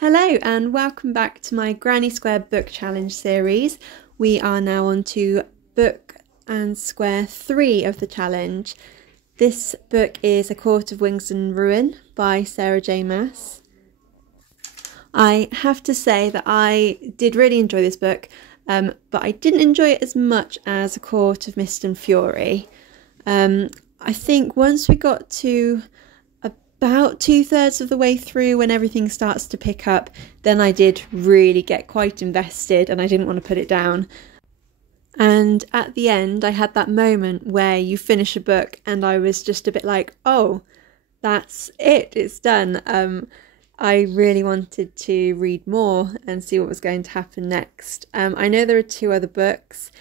Hello and welcome back to my Granny Square Book Challenge series. We are now on to book and square 3 of the challenge. This book is A Court of Wings and Ruin by Sarah J Maas. I have to say that I did really enjoy this book, but I didn't enjoy it as much as A Court of Mist and Fury. I think once we got to about 2/3 of the way through, when everything starts to pick up, then I did really get quite invested and I didn't want to put it down. And at the end I had that moment where you finish a book and I was just a bit like, oh, that's it, it's done. I really wanted to read more and see what was going to happen next. I know there are 2 other books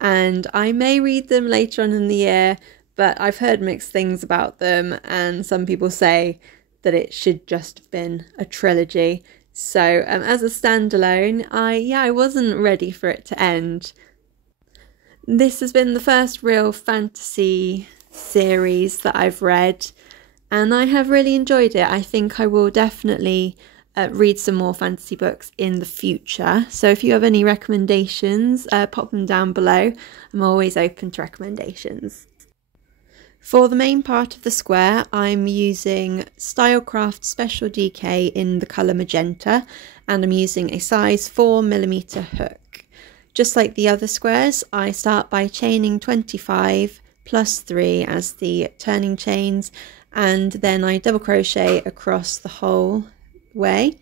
and I may read them later on in the year, but I've heard mixed things about them, and some people say that it should just have been a trilogy. So as a standalone, I wasn't ready for it to end. This has been the first real fantasy series that I've read, and I have really enjoyed it. I think I will definitely read some more fantasy books in the future. So if you have any recommendations, pop them down below. I'm always open to recommendations. For the main part of the square, I'm using Stylecraft Special DK in the colour Magenta, and I'm using a size 4mm hook. Just like the other squares, I start by chaining 25 plus 3 as the turning chains, and then I double crochet across the whole way,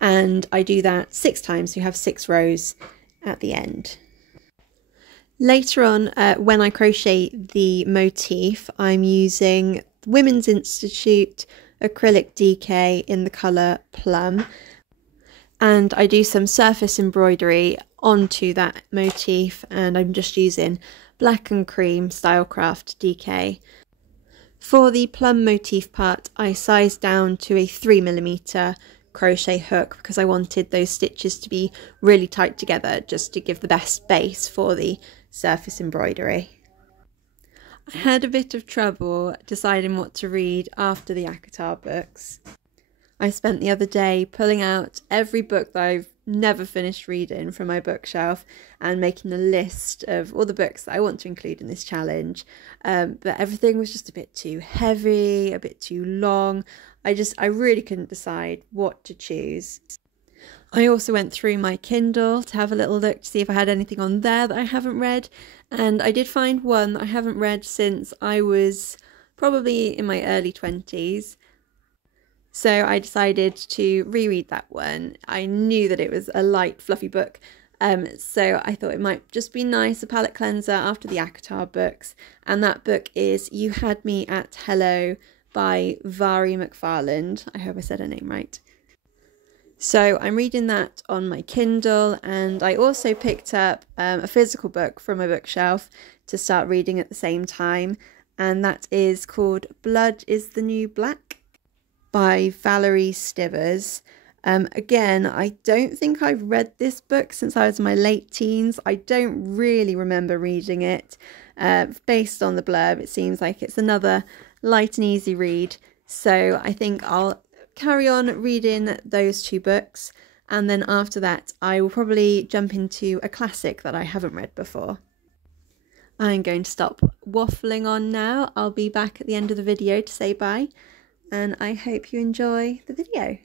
and I do that 6 times, so you have 6 rows at the end. Later on, when I crochet the motif, I'm using Women's Institute Acrylic DK in the colour Plum, and I do some surface embroidery onto that motif, and I'm just using black and cream Stylecraft DK. For the Plum motif part, I sized down to a 3mm crochet hook because I wanted those stitches to be really tight together, just to give the best base for the surface embroidery. I had a bit of trouble deciding what to read after the ACOWAR books. I spent the other day pulling out every book that I've never finished reading from my bookshelf and making a list of all the books that I want to include in this challenge, but everything was just a bit too heavy, a bit too long. I really couldn't decide what to choose. I also went through my Kindle to have a little look to see if I had anything on there that I haven't read, and I did find one that I haven't read since I was probably in my early 20s. So I decided to reread that one. I knew that it was a light, fluffy book, so I thought it might just be nice, a palette cleanser after the ACOWAR books, and that book is You Had Me at Hello by Vari McFarland. I hope I said her name right. So I'm reading that on my Kindle, and I also picked up a physical book from my bookshelf to start reading at the same time, and that is called Blood is the New Black by Valerie Stivers. Again, I don't think I've read this book since I was in my late teens. I don't really remember reading it. Based on the blurb, it seems like it's another light and easy read, so I think I'll carry on reading those 2 books, and then after that I will probably jump into a classic that I haven't read before. I'm going to stop waffling on now. I'll be back at the end of the video to say bye, and I hope you enjoy the video.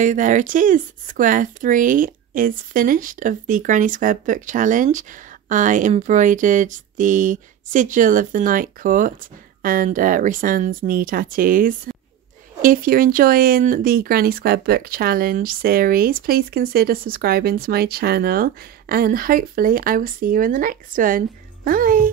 So there it is, square 3 is finished of the Granny Square book challenge. I embroidered the sigil of the Night Court and Risan's knee tattoos. If you're enjoying the Granny Square book challenge series, please consider subscribing to my channel, and hopefully I will see you in the next one. Bye!